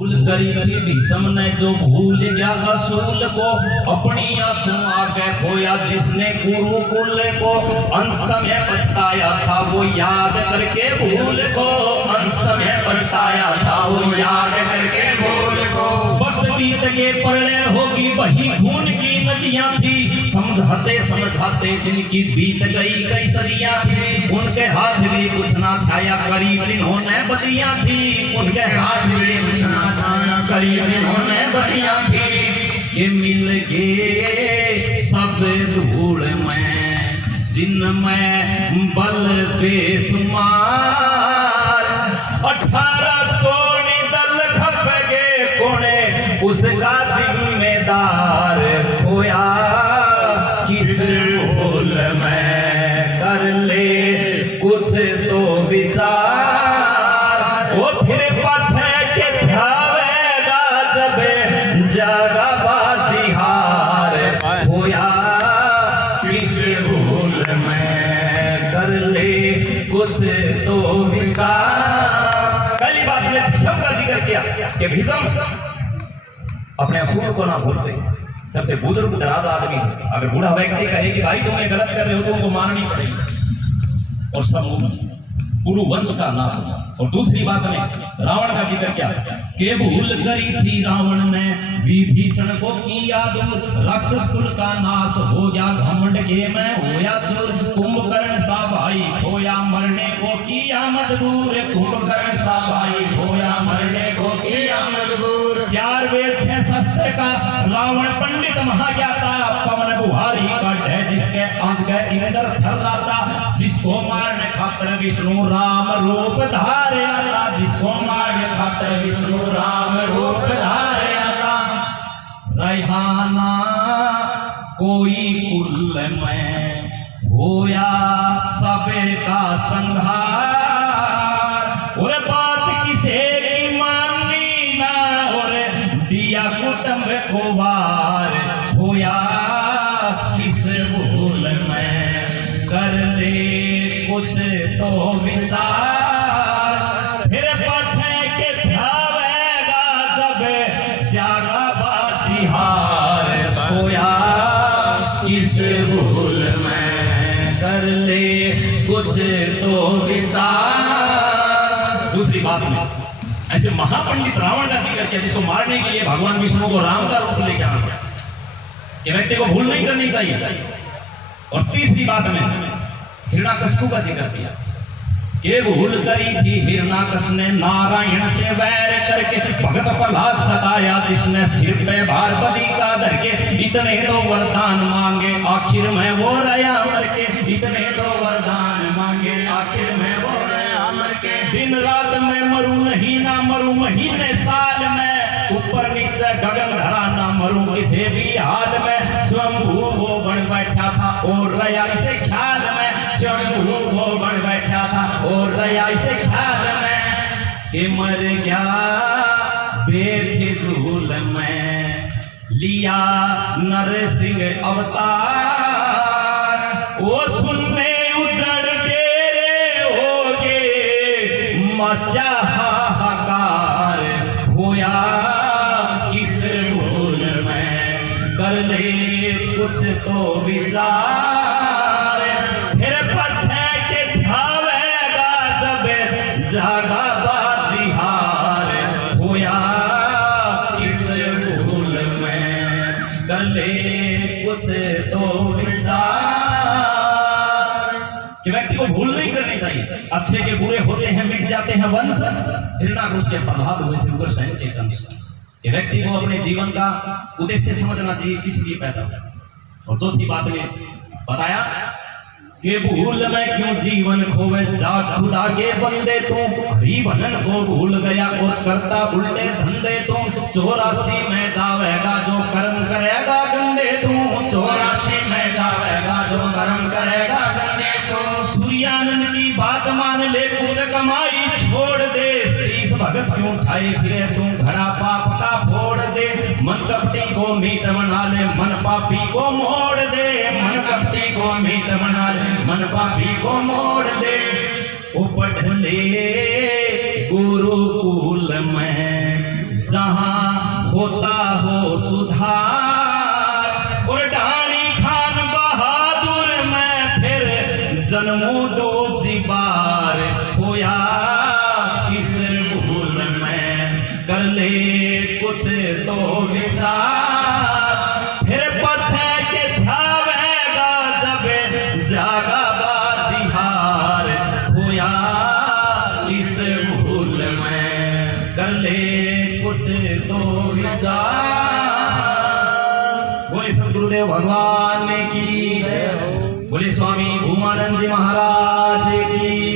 भूल करी थी भीष्म ने जो भूल गया असूल को, अपनी आंखों आगे खोया जिसने गुरुकुल को। अंत समय पछताया था वो याद करके भूल को, अंत समय पछताया था वो याद करके भूल को। बस बीत के प्रलय होगी वही खून की नदियां थी, समझाते समझाते जिनकी बीत गई कई सदियां थी। उनके हाथ में कुछ ना था या करीब जिन्होंने बदियां थी, उनके हाथ में कुछ ना था करीब जिन्होंने बदियां थी। कि मिल गए सब धूल में जिनमें बल बेशुमार, 1800 दल खप गए कोने उसका जिम्मेदार होया। किस भूल में कर ले कुछ तो विचार, वो फिर पाछे के ध्यावेगा जब जगा बाजी हार होया। किस भूल में कर ले कुछ तो विचार। पहली बात में भीष्म का जिक्र किया कि भीष्म अपने असूल को ना भूलते। सबसे बुजुर्ग दराज आदमी अगर बूढ़ा व्यक्ति कहे कि भाई तुम ये गलत कर रहे हो तो उनको मारनी पड़ेगी, और सब गुरु वंश का नाश हुआ। और दूसरी बात में रावण का जिक्र क्या कि भूल करी थी रावण ने विभीषण को किया दूर, राक्षस कुल का नाश हो गया घमंड के में होया चूर। कुंभकर्ण सा भाई होया मरने को किया मजबूर, कुंभकर्ण सा भाई होया मरने को किया मजबूर। 4 वेद 6 शस्त्र का रावण पंडित महाज्ञाता, पवन बुहारी का है जिसके अंग इंद्र थर्राता। जिसको मारने खातिर विष्णु राम रूप धारे आता, जिसको मारने खातिर विष्णु राम रूप धारे आता। रैहाना कोई कुल में होया सबे का संहार, और बात किसे की माननी ना, और दिया कुटुंब को वार होया। किस भूल में कर ले कुछ तो विचार, फिर पाछे के ध्यावेगा जब जागा बाजी हार होया। किस भूल में कर ले कुछ तो विचार। दूसरी बात में ऐसे महापंडित रावण का जिक्र किया जिसको मारने के लिए भगवान विष्णु को राम का रूप लेके आना पड़ा, कि व्यक्ति को भूल नहीं करनी चाहिए। और तीसरी बात में हिरण्याकश्यप का जिक्र किया कि भूल करी थी हिरण्याकश्यप ने नारायण से वैर करके, भगत प्रहलाद सताया जिसने सिर पे भार बलि का धर के। इतने तो वरदान मांगे आखिर में वो रया मर के, इतने तो वरदान मांगे आखिर में वो रया मर के। दिन रात में मरू नहीं ना मरू महीने साल में, ऊपर नीचे गगन धरा ना मरू किसी भी हाल में। स्वयंभू वो बन बैठा था और रया इसे ख्याल में, स्वयंभू वो बन बैठा था और रया इसे ख्याल में। कि मर गया बेफिजूल में लिया नरसिंह अवतार, वो सुनने उजड़ डेरे होगे मचा हाहाकार होया। किस भूल में कर ले कुछ तो विचार, फिर पछे के ध्यावेगा जब जागा बाजी हार होया। किस भूल में कर ले कुछ तो विचार। कि व्यक्ति को भूल नहीं करनी चाहिए। अच्छे के बुरे होते हैं मिट जाते हैं वंश, हिरण्याकश्यप से प्रभावित हुए थे उग्रसेन के कंस। कि व्यक्ति को अपने जीवन का उद्देश्य समझना चाहिए किस लिए पैदा हुआ। और चौथी बात में बताया कि भूल में क्यों जीवन खोवे जा खुदा के बंदे, तू हरि भजन को भूल गया और करता उल्टे धंधे। तू 84 में जावेगा जो कर्म करेगा गंदे, तू 84 में जावेगा जो कर्म करेगा गंदे। तू सूर्यानंद की बात मान ले, खुद कमाई छोड़ दे। शीश भगत क्यों उठाए फिरे तू घड़ा पाप का फोड़ दे। मन कपटी को मीत बना ले, मन पापी को मोड़ दे। मन कपटी को मीत बना ले, मन पापी को मोड़ दे। उपट ले गुरुकुल में होता हो सुधार। और ढाणी खान बहादुर मैं फिर जन्मों दो बार होया किस भूल में कर ले कुछ तो विचार। फिर पछे के ध्यावेगा जब जागा बाजी हार होया किस भूल में कर ले कुछ तो विचार। बोले सदगुरुदेव भगवान की, बोले स्वामी भूमानंद जी महाराज की।